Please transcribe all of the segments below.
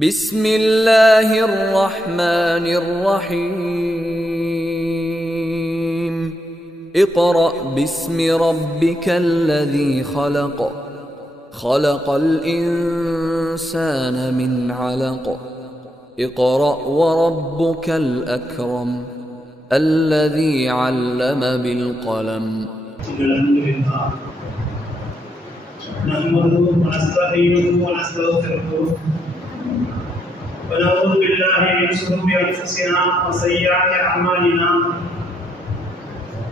بسم الله الرحمن الرحيم اقرأ باسم ربك الذي خلق خلق الإنسان من علق اقرأ وربك الأكرم الذي علم بالقلم. الحمد لله نحمده ونستعينه ونستغفره ونعوذ بالله من شرور انفسنا وسيئات اعمالنا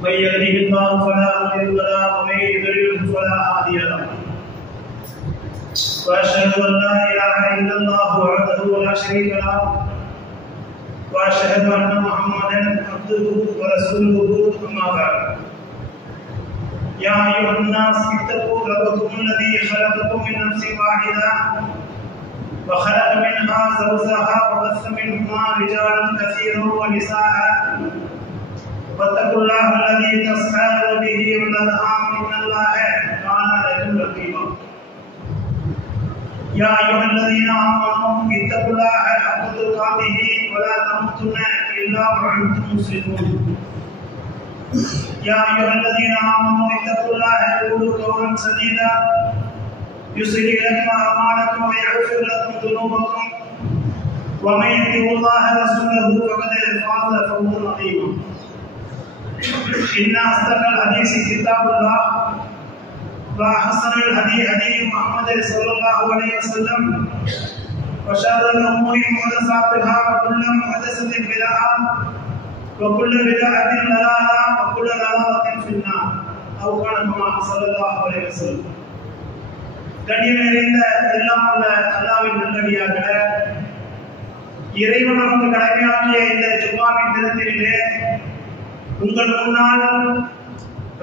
من يهده الله فلا مضل له ومن يضلل فلا هادي له واشهد ان لا اله الا الله وحده لا شريك له واشهد ان محمدا عبده ورسوله اما بعد. يا أيها الناس اتقوا ربكم الذي خلقكم من نفس واحدة وخلق منها زوجها وبث منهما رجالا كثيرا ونساء واتقوا الله الذي تساءلون به والأرحام إن الله كان عليكم رقيبا. يا أيها الذين آمنوا اتقوا الله حق تقاته ولا تموتن إلا وأنتم مسلمون. يا أيها الذين آمنوا اتقوا الله وقولوا قولا سديدا يصلح لكم أعمالكم ويغفر لكم ذنوبكم ومن يطع الله ورسوله فقد فاز فوزا عظيما. إن أصدق الحديث كتاب الله وأحسن الهدي هدي محمد صلى الله عليه وسلم وشر الأمور محدثاتها وكل محدثة بدعة وكل بدعة ضلالة وكل ضلالة في النار أو كما صلى الله عليه وسلم. கண்ணியம் நிறைந்த எல்லாம் உள்ள அல்லாஹ்வின் நல்லடியார்களே, இறைவன் நமக்கு கடமையாக்கிய இந்த ஜும்மாவின் தினத்திலே உங்கள் முன்னால்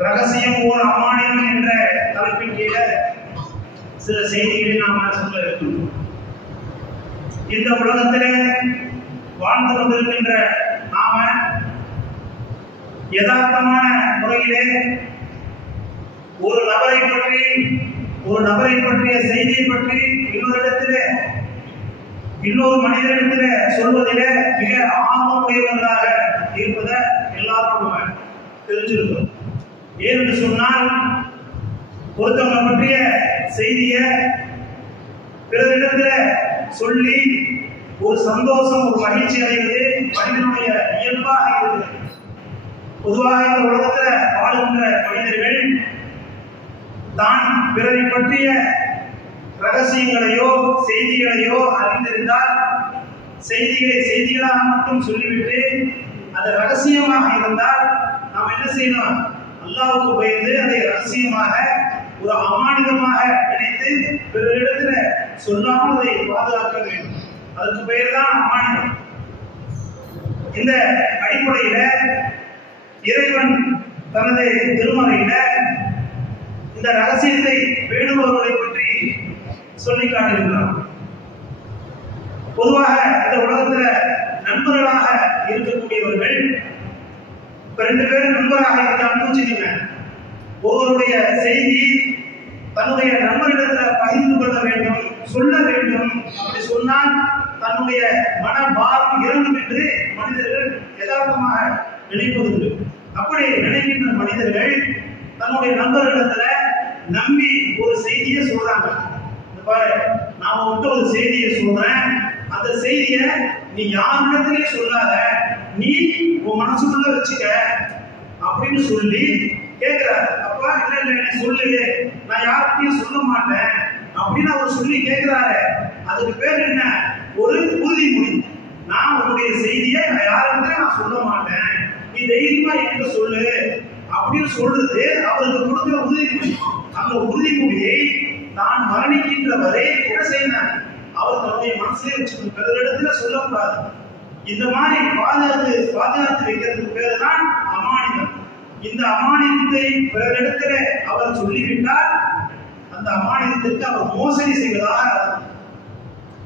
ரகசியம் ஓர் அமானியம் என்ற தலைப்பின் கீழே சில செய்திகளை நாம் சொல்ல இருக்கிறோம். இந்த உலகத்திலே வாழ்ந்து கொண்டிருக்கின்ற நாம யதார்த்தமான முறையிலே ஒரு நபரை பற்றிய செய்தியை பற்றி இன்னொரு மனிதனிடத்திலே சொல்வதிலே மிக ஆர்வமுடையவர்களாக இருப்பதை எல்லாரும் தெரிஞ்சிருக்கிறோம். ஏன்னு சொன்னால், ஒருத்தவங்க பற்றிய செய்தியை பிறரிடத்துல சொல்லி ஒரு சந்தோஷம், ஒரு மகிழ்ச்சி அடைவது மனிதனுடைய இயல்பாக இருக்குது. பொதுவாக இந்த உலகத்துல வாழ்கின்ற மனிதர்கள் தான் பிறரை பற்றிய ரகசியங்களையோ செய்திகளையோ அறிந்திருந்தால் செய்திகளாக மட்டும் சொல்லிவிட்டு அது ரகசியமாக இருந்தால் நாம் என்ன செய்யணும்? அல்லாஹ்வுக்கு பயந்து அதை ரகசியமாக ஒரு அமானிதமாக நினைத்து பிறரிடத்துல சொல்லாமல் அதை பாதுகாக்க வேண்டும். அதுக்கு பெயர் தான் அமானிதம். இந்த அடிப்படையில இறைவன் தனது திருமறையில இந்த ரகசியத்தை வேண்டுபவர்களை பற்றி சொல்லி காட்டுகிறார். பொதுவாக இந்த உலகத்துல நண்பர்களாக இருக்கக்கூடியவர்கள் ரெண்டு பேரும் நண்பராக இருக்கான்னு வச்சுக்கோங்க. ஒருவருடைய செய்தி தன்னுடைய நண்பரிடத்துல பகிர்ந்து கொள்ள வேண்டும், சொல்ல வேண்டும். அப்படி சொன்னால் தன்னுடைய மனபாரம் இறங்கும் என்று மனிதர்கள் யதார்த்தமாக நினைப்பதுண்டு. அப்படி நினைக்கின்ற மனிதர்கள் தன்னுடைய நண்பர்களிடத்துல நம்பி ஒரு செய்தியை சொல்றாங்க. நான் உங்கள்கிட்ட ஒரு செய்தியை சொல்றேன், அந்த செய்திய நீ யாரிடத்திலே சொல்லாத, நீ உன் மனசுக்குள்ள வச்சுக்க அப்படின்னு சொல்லி கேட்கிறாரு. அப்பா இல்ல நீ சொல்லு, நான் யார்கிட்டையும் சொல்ல மாட்டேன் அப்படின்னு அவர் சொல்லி கேட்கிறாரு. அதுக்கு பேர் என்ன? ஒரு உறுதிமொழி. நான் உன்னுடைய செய்தியை நான் யாருக்கிட்ட நான் சொல்ல மாட்டேன், நீ தைரியமா என்கிட்ட சொல்லு அப்படின்னு சொல்றது அவருக்கு கொடுக்கிற உறுதிமொழி. அந்த உறுதிமொழியை தான் மரணிக்கின்ற வரை என்ன செய்யணும்? அவர் தன்னுடைய மனசிலே வச்சுக்கணும், பிறரிடத்துல சொல்லக்கூடாது. இந்த மாதிரி பாதுகாத்து வைக்கிறதுக்கு பேர் தான் அமானிதம். இந்த அமானிதத்தை பிறரிடத்துல அவர் சொல்லிவிட்டால் அந்த அமானிதத்திற்கு அவர் மோசடி செய்வதாக.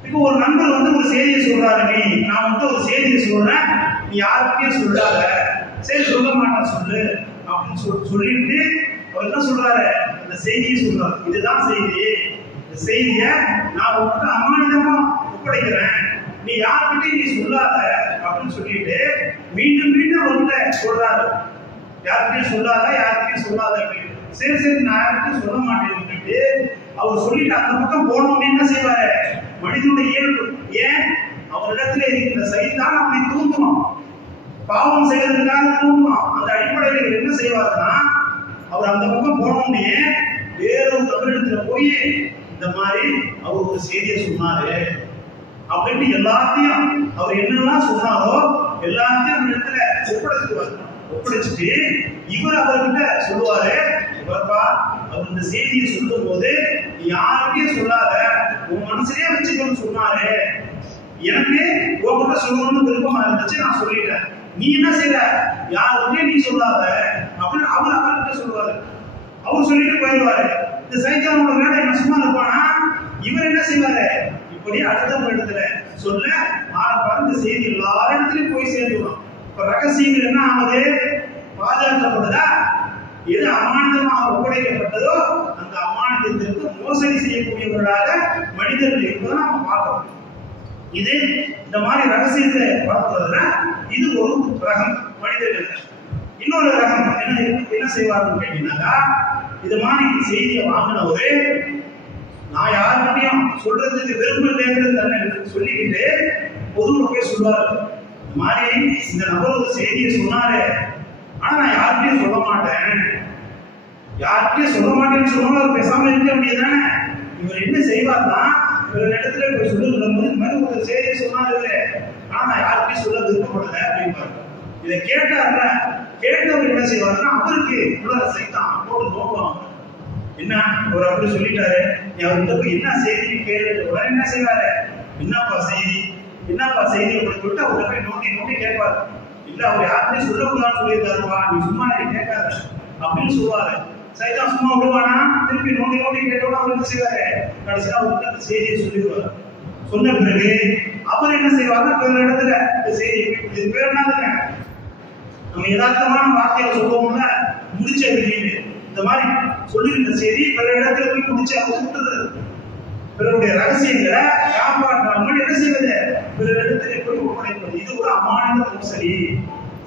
இப்போ ஒரு நண்பர் ஒரு செய்தியை சொல்றாரு, நான் ஒரு செய்தியை சொல்றேன், நீ யாருக்கிட்டையும் சொல்லாத. சரி, சொல்ல மாட்டேன் சொல்லு அப்படின்னு சொல்லிட்டு அவர் என்ன சொல்றாரு? அந்த செய்தியை சொல்றாரு. இதுதான் செய்தி, இந்த செய்தியை நான் உங்கள்கிட்ட அமானிதமா ஒப்படைக்கிறேன் யார்கிட்டையும் நீ சொல்லாத அப்படின்னு சொல்லிட்டு மீண்டும் மீண்டும் அவர்கிட்ட சொல்றாரு. யார்கிட்டையும் சொல்லாத அப்படின்னு. சரி நான் யார்கிட்டையும் சொல்ல மாட்டேன்னு சொல்லிட்டு அவர் சொல்லிட்டு அந்த பக்கம் போனோம்னு என்ன செய்வாரு? மனிதனுடைய இயல்பு. ஏன்? அவரிடத்துல இருக்கிற சைத்தான் அவனை தூண்டுவான், பாவம் செய்வதற்காக தூண்டுவான். அந்த அடிப்படையில் என்ன செய்வாருன்னா, அவர் அந்த பக்கம் போனோம்னே வேறொரு தமிழிடத்துல போய் இந்த மாதிரி அவர் ஒரு செய்தியை சொன்னாரு அப்படின்னு எல்லாத்தையும் அவர் என்னெல்லாம் சொன்னாரோ எல்லாத்தையும் அந்த இடத்துல ஒப்படைச்சிட்டு இவர் அவர்கிட்ட சொல்லுவாரு, இவர்ப்பா அவர் இந்த செய்தியை சொல்லும் போது யாருக்கே சொல்லாத, உன் மனசுலயே வச்சுக்கணும்னு சொன்னாரு. எனக்கு உங்ககிட்ட சொல்லணும்னு விருப்பமா இருந்துச்சு, நான் சொல்லிட்டேன். நீ என்ன செய்யற? யாருக்கே நீ சொல்லாத அப்படின்னு அவர்கிட்ட சொல்லுவாரு. அவர் சொல்லிட்டு போயிடுவாரு. இந்த சைத்தானோட வேலை என்ன சும்மா இருப்பானா? இவர் என்ன செய்வாரு? இப்படி அடுத்த இடத்துல சொல்ல ஆரம்பிப்பாரு. இந்த செய்தி எல்லா இடத்துலயும் போய் சேர்ந்துடும். இப்ப ரகசியங்கள் என்ன ஆகுது? பாதுகாக்கப்படுதா? எது அமானிதமாக ஒப்படைக்கப்பட்டதோ அந்த அமானிதத்திற்கு மோசடி செய்யக்கூடியவர்களாக மனிதர்கள் என்பதை நம்ம பார்க்கணும். இது இந்த மாதிரி ரகசியத்தை பார்க்கிறதுல இது ஒரு ரகம் மனிதர்கள். இன்னொரு ரகம் என்ன செய்வாருன்னு கேட்டீங்கன்னாக்கா, இது மாதிரி செய்தியை வாங்கினவரு நான் யாருக்கிட்டையும் சொல்றதுக்கு விரும்பலைங்கிறது தன்னை சொல்லிக்கிட்டு பொதுவாக போய் சொல்லுவாரு. இந்த மாதிரி இந்த நபர் ஒரு செய்தியை சொன்னாரு, ஆனா நான் யார்கிட்டையும் சொல்ல மாட்டேன்னு சொன்னாலும் பேசாம இருக்க முடியாதானே? இவர் என்ன செய்வார்னா, இவர் இடத்துல போய் சொல்லுகிற போது இந்த மாதிரி ஒரு செய்தியை சொன்னாரு, ஆனா நான் யார்கிட்டையும் சொல்ல விருப்பப்படல அப்படின்பாரு. இதை கேட்டவர் என்ன செய்வாருன்னா, அவருக்கு சைத்தான் போட்டு நோக்குவாங்க. என்ன அவர் அப்படி சொல்லிட்டாரு, நீ அவர்கிட்ட போய் என்ன செய்தி கேட்டு உடனே என்ன செய்வாரு? என்னப்பா செய்தி அப்படின்னு சொல்லிட்டு அவர்கிட்ட போய் நோக்கி கேட்பாரு. இல்ல அவர் யாருமே சொல்லக்கூடாதுன்னு சொல்லியிருக்காருப்பா, நீ சும்மா கேட்காத அப்படின்னு சொல்லுவாரு. சைத்தான் சும்மா விடுவானா? திருப்பி நோக்கி கேட்டோட அவர் என்ன செய்வாரு? கடைசியா அவருக்கு அந்த செய்தியை சொல்லிடுவாரு. சொன்ன பிறகு அவர் என்ன செய்வாங்க? பிற இடத்துல இந்த செய்தி இது பேர் என்னதுங்க, நம்ம யதார்த்தமான வார்த்தையை சொல்லுவோம்ல, முடிச்ச வெளியீடு. இந்த மாதிரி சொல்லியிருந்த செய்தி பிற இடத்துல போய் முடிச்சு அவங்க விட்டுறது. பிறருடைய ரகசியங்களை காப்பாற்றாமல் என்ன செய்வது? பிற இடத்துல போய் ஒப்படைப்பது. இது ஒரு அமானித மோசடி.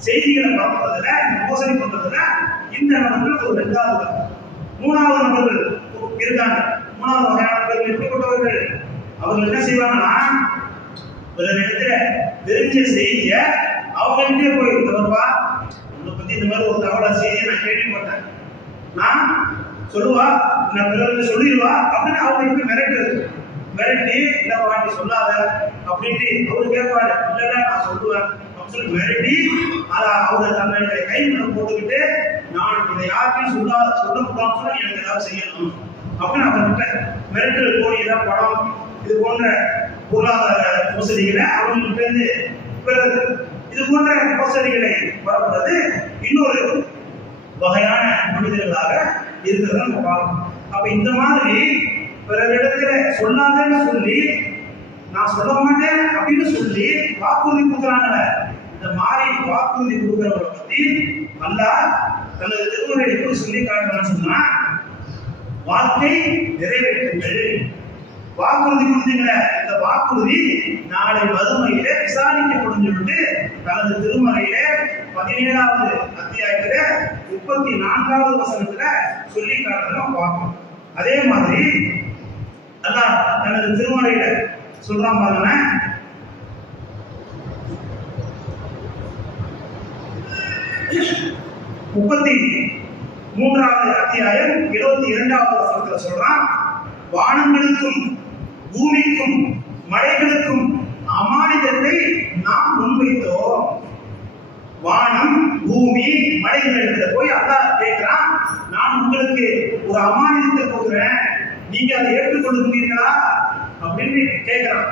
செய்திகளை பார்ப்பதுல, மோசடி பண்றதுல இந்த நபர்கள் ஒரு 2வது. 3வது நபர்கள் இருக்காங்க. 3வது வகையானவர்கள் எப்படிப்பட்டவர்கள்? அவர்கள் என்ன செய்வாங்கன்னா, பிற இடத்துல தெரிஞ்ச செய்திய அவங்கள்ட்டே போய், தவறுப்பா உன்னை பத்தி இந்த மாதிரி ஒரு தவறா செய்தியை நான் கேள்விப்பட்டேன், நான் சொல்லுவா, நான் பிறகு சொல்லிடுவா அப்படின்னு அவங்களுக்கு மிரட்டி இல்லப்பா நீ சொல்லாத அப்படின்ட்டு அவரு கேட்பாரு. இல்லைன்னா நான் சொல்லுவேன் அப்படின்னு சொல்லி மிரட்டி அவரை தன்னுடைய கைகளை போட்டுக்கிட்டு, நான் இதை யாருக்கும் சொல்லக்கூடாதுன்னு சொன்னா எனக்கு ஏதாவது செய்யணும் அப்படின்னு அவர்கிட்ட மிரட்டல் கோடி ஏதாவது படம் இது போன்ற பொருளாதார மோசடிகளை அவங்ககிட்ட இருந்து பெறுறது. இது போன்ற மோசடிகளை பரப்புறது இன்னொரு வகையான மனிதர்களாக இருக்கிறத நம்ம பார்க்கணும். அப்ப இந்த மாதிரி பிறரிடத்துல சொல்லாதன்னு சொல்லி, நான் சொல்ல மாட்டேன் அப்படின்னு சொல்லி வாக்குறுதி கொடுக்குறாங்கல்ல, இந்த மாதிரி வாக்குறுதி கொடுக்கிறவரை பத்தி அல்லாஹ் தனது திருமறையை எப்படி சொல்லி காட்டுறான்னு சொன்னா, வாக்கை நிறைவேற்றுங்கள். வாக்குறுதி கொடுத்தீங்களே, இந்த வாக்குறுதி நாளை மறுமையில விசாரிக்கப்படும் சொல்லிட்டு தனது திருமறையில 17வது அத்தியாயத்துல 34வது வசனத்துல சொல்லி காட்டுறோம் பார்க்கணும். அதே மாதிரி அல்லாஹ் தனது திருமறையில சொல்றான் பாருங்க, 33வது அத்தியாயம் 22வது வசனத்துல சொல்றான், வானங்களுக்கும் பூமிக்கும் மலைகளுக்கும் அமானிதத்தை நாம் முன்வைத்தோம். வானம் பூமி மலைகளிடத்துல போய் அல்லாஹ் கேட்கிறான், நான் உங்களுக்கு ஒரு அமானிதத்தை கொடுக்குறேன், நீங்க அதை ஏற்றுக்கொள்கிறீர்களா அப்படின்னு கேட்கிறான்.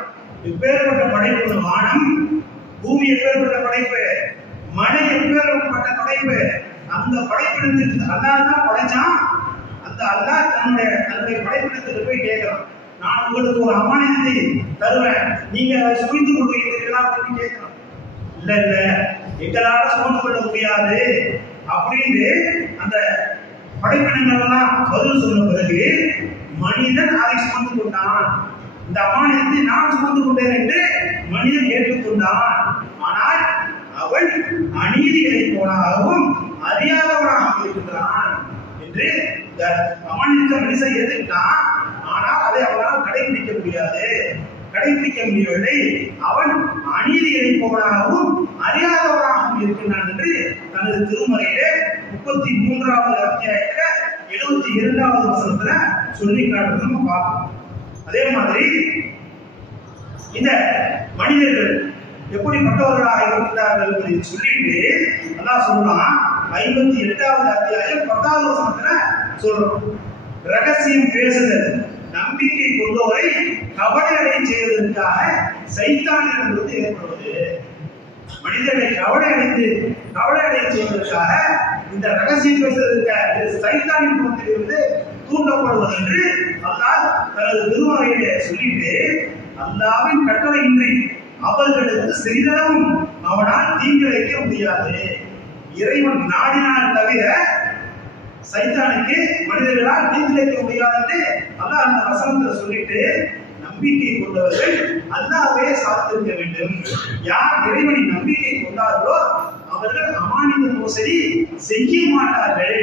எப்பேற்பட்ட படைப்பு வானம், பூமி எப்பேற்பட்ட படைப்பு, மலை எப்பேற்பட்ட படைப்பு. அந்த படைப்பிடத்திற்கு அல்லாஹ் தான் படைச்சான். அந்த அல்லாஹ் தன்னுடைய படைப்பிடத்துக்கு போய் கேட்கிறான், நான் உங்களுக்கு ஒரு அமானிதத்தை தருவேன், நீங்க அதை சுமந்து கொள்வீர்களா அப்படின்னு கேட்கிறான். இல்ல எங்களால சுமந்து கொள்ள முடியாது அப்படின்னு அந்த படைப்பினங்கள் எல்லாம் பதில் சொன்ன பிறகு மனிதன் அதை சுமந்து கொண்டான். இந்த அமானிதத்தை நான் சுமந்து கொண்டேன் என்று மனிதன் ஏற்றுக்கொண்டான். ஆனால் அவன் அநீதி இழைப்பவனாகவும் அறியாதவனாக இருக்கின்றான் என்று இந்த அமானித்த மனுஷன் ஏற்றுக்கிட்டான். ஆனால் அதை அவனால் கடைபிடிக்க முடியாது, கடைபிடிக்க முடியவில்லை. அவன் அநீதி இழைப்பவனாகவும் அறியாதவனாகவும் இருக்கின்றான் என்று தனது திருமறையிலே 33வது அத்தியாயத்துல 72வது வசனத்துல சொல்லி காட்டுறது நம்ம பார்க்கணும். அதே மாதிரி இந்த மனிதர்கள் எப்படிப்பட்டவர்களாக இருக்கிறார்கள் என்பதை சொல்லிட்டு அல்லாஹ் சொல்றான். 58வது அத்தியாயம் 10வது வசனத்துல சொல்றோம், ரகசியம் பேசுதல் நம்பிக்கை கொண்டோரை கவலை அடைய செய்வதற்காக சைத்தானிடமிருந்து ஏற்படுவது. மனிதர்களை கவலை அடைய செய்வதற்காக இந்த ரகசியம் பேசுவதற்காக சைத்தானின் புறத்திலிருந்து தூண்டப்படுவது என்று அல்லாஹ் தனது திருமறையிலே சொல்லிட்டு, அல்லாஹ்வின் கட்டளையின்றி அவர்களுக்கு சிறிதளவும் அவனால் தீங்கிழைக்க முடியாது. இறைவன் நாடினால் தவிர சைத்தானுக்கு மனிதர்களால் தீங்கிழைக்க முடியாது என்று அல்லாஹ் அந்த வசனத்தை சொல்லிட்டு, நம்பிக்கை கொண்டவர்கள் அல்லாஹ்வே சார்ந்திருக்க வேண்டும். யார் இறைவனை நம்பிக்கை கொண்டார்களோ அவர்கள் அமானித மோசடி செய்ய மாட்டார்கள்.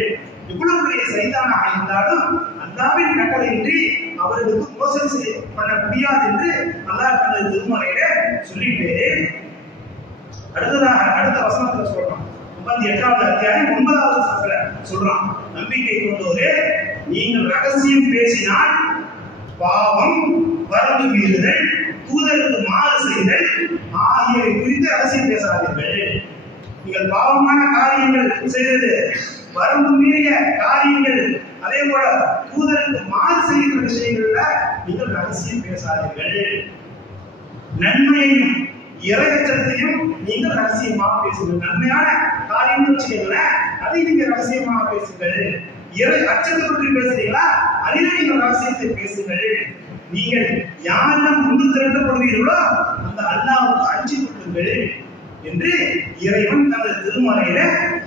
இவ்வளவு பெரிய சைத்தானாக இருந்தாலும் அல்லாஹ்வின் கட்டளையின்றி அவர்களுக்கு மோசடி பண்ண முடியாது என்று அல்லாஹ் தனது திருமறையில சொல்லிட்டு அடுத்த வசனத்துல சொல்றான். 38வது அத்தியாயம் 9வது வசனத்துல சொல்றான், நம்பிக்கை கொண்டோரே, நீங்கள் ரகசியம் பேசினால் பாவம், வரம்பு மீறுதல், தூதருக்கு மாறு செய்தல் ஆகியவை குறித்து ரகசியம் பேசாதீர்கள். நீங்கள் பாவமான காரியங்கள் செய்தது, வரம்பு மீறிய காரியங்கள், அதே போல தூதருக்கு மாறு செய்கிற விஷயங்கள்ல நீங்கள் ரகசியம் பேசாதீர்கள். நன்மையையும் இறையச்சத்தையும் நீங்கள் ரகசியமாக பேசுங்கள். நன்மையான காரியங்கள் வச்சுக்கீங்களேன், அதை நீங்க ரகசியமாக பேசுங்கள். இறை அச்சத்தை பற்றி பேசுறீங்களா, அதிலே நீங்கள் ரகசியத்தை பேசுங்கள். நீங்கள் யாரிடம் முன்பு திரட்டப்படுவீர்களோ அந்த அல்லாஹ்வுக்கு அஞ்சி கொள்ளுங்கள் என்று இறைவன் தனது திருமறையில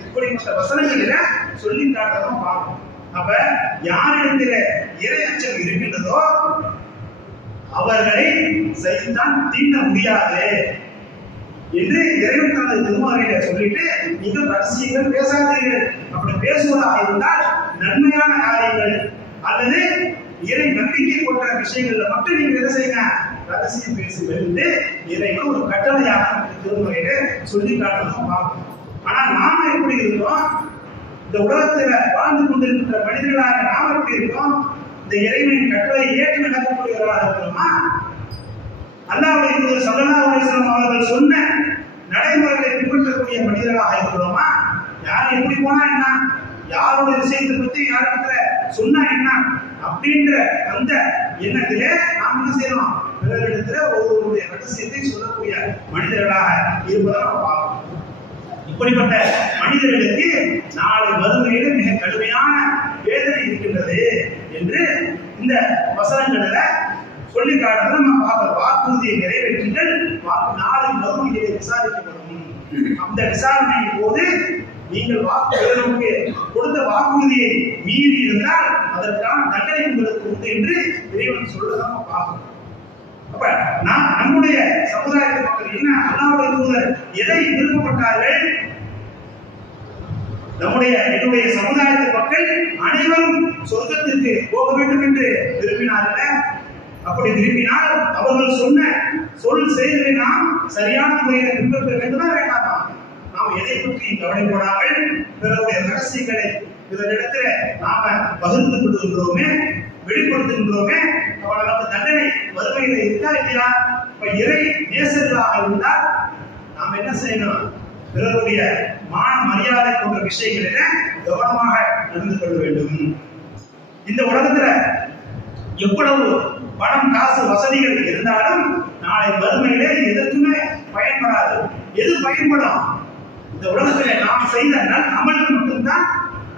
இப்படிப்பட்ட வசனங்களில சொல்லி காட்டுறதும் பார்க்கணும். அப்ப யாரிடத்தில இறை அச்சம் இருக்கின்றதோ அவர்களை சைத்தான் தீண்ட முடியாது என்று இறைவன் தனது திருமறையில சொல்லிட்டு, நீங்கள் ரகசியங்கள் பேசாதீர்கள். அப்படி பேசுவதாக இருந்தால் நன்மையான காரியங்கள் அல்லது இறை நம்பிக்கை கொண்ட விஷயங்கள்ல மட்டும் நீங்க என்ன செய்யுங்க, ரகசியம் பேசுங்கள் என்று இறைவன் ஒரு கட்டளையாக திருமறையில சொல்லி காட்டணும் பார்க்கணும். ஆனா நாம எப்படி இருக்கோம், இந்த உலகத்துல வாழ்ந்து கொண்டிருக்கின்ற மனிதர்களாக நாம எப்படி இருக்கோம், இந்த இறைவனின் கட்டளை ஏற்று நடக்கக்கூடியவர்களாக இருக்கிறோமா, அல்லாஹ்வுடைய தூதர் ஸல்லல்லாஹு அலைஹி வஸல்லம் அவர்கள் சொன்ன நடைமுறைகளை பின்பற்றக்கூடிய மனிதர்களாக இருக்கிறோமா, யார் எப்படி போனா என்ன, யாருடைய விஷயத்தை பத்தி யாரிடத்துல சொன்னா என்ன அப்படின்ற அந்த எண்ணத்திலே நாம் என்ன செய்யணும், பிறரிடத்துல ஒவ்வொருடைய ரகசியத்தை சொல்லக்கூடிய மனிதர்களாக இருப்பதை நாம் பார்க்கணும். இப்படிப்பட்ட மனிதர்களுக்கு நாளை மறுமையில மிக கடுமையான வேதனை இருக்கின்றது என்று இந்த வசனங்களில சொல்லி காட்டுறத நம்ம பார்க்கிறோம். வாக்குறுதியை நிறைவேற்றுங்கள், நாளை மறுமையிலே விசாரிக்கப்படும். அந்த விசாரணையின் போது நீங்கள் வாக்குறுதிக்கு கொடுத்த வாக்குறுதியை மீறி இருந்தால் அதற்கான தண்டனை உங்களுக்கு உண்டு என்று இறைவன் சொல்றதான் நம்ம பார்க்கிறோம். அப்ப நம்முடைய சமுதாயத்தை மக்கள் என்ன, அல்லாஹ்வுடைய தூதர் எதை விருப்பப்பட்டார்கள், என்னுடைய சமுதாயத்து மக்கள் அனைவரும் சொர்க்கத்திற்கு போக வேண்டும் என்று விரும்பினார்கள். அப்படி விரும்பினால் அவர்கள் சொன்ன சொல் செய்ததை நாம் சரியான முறையில் பின்பற்ற வேண்டுமா வேண்டாமா? நாம் எதை பற்றி கவலைப்படாமல் பிறருடைய ரகசியங்களை பிறரிடத்துல நாம பகிர்ந்து கொள்கின்றோமே, வெளிப்படுத்துகின்றோமே, அவர்களுக்கு தண்டனை வறுமையில இருக்கா இல்லையா? இப்ப இறை நேசர்களாக இருந்தால் நாம் என்ன செய்யணும், பிறருடைய மான மரியாதை போன்ற விஷயங்களில கவனமாக நடந்து கொள்ள வேண்டும். இந்த உலகத்துல எவ்வளவு பணம் காசு வசதிகள் இருந்தாலும் நாளை வறுமையிலே எதற்குமே பயன்படாது. எது பயன்படும், இந்த உலகத்திலே நாம் செய்த நல் அமல்கள் மட்டும்தான்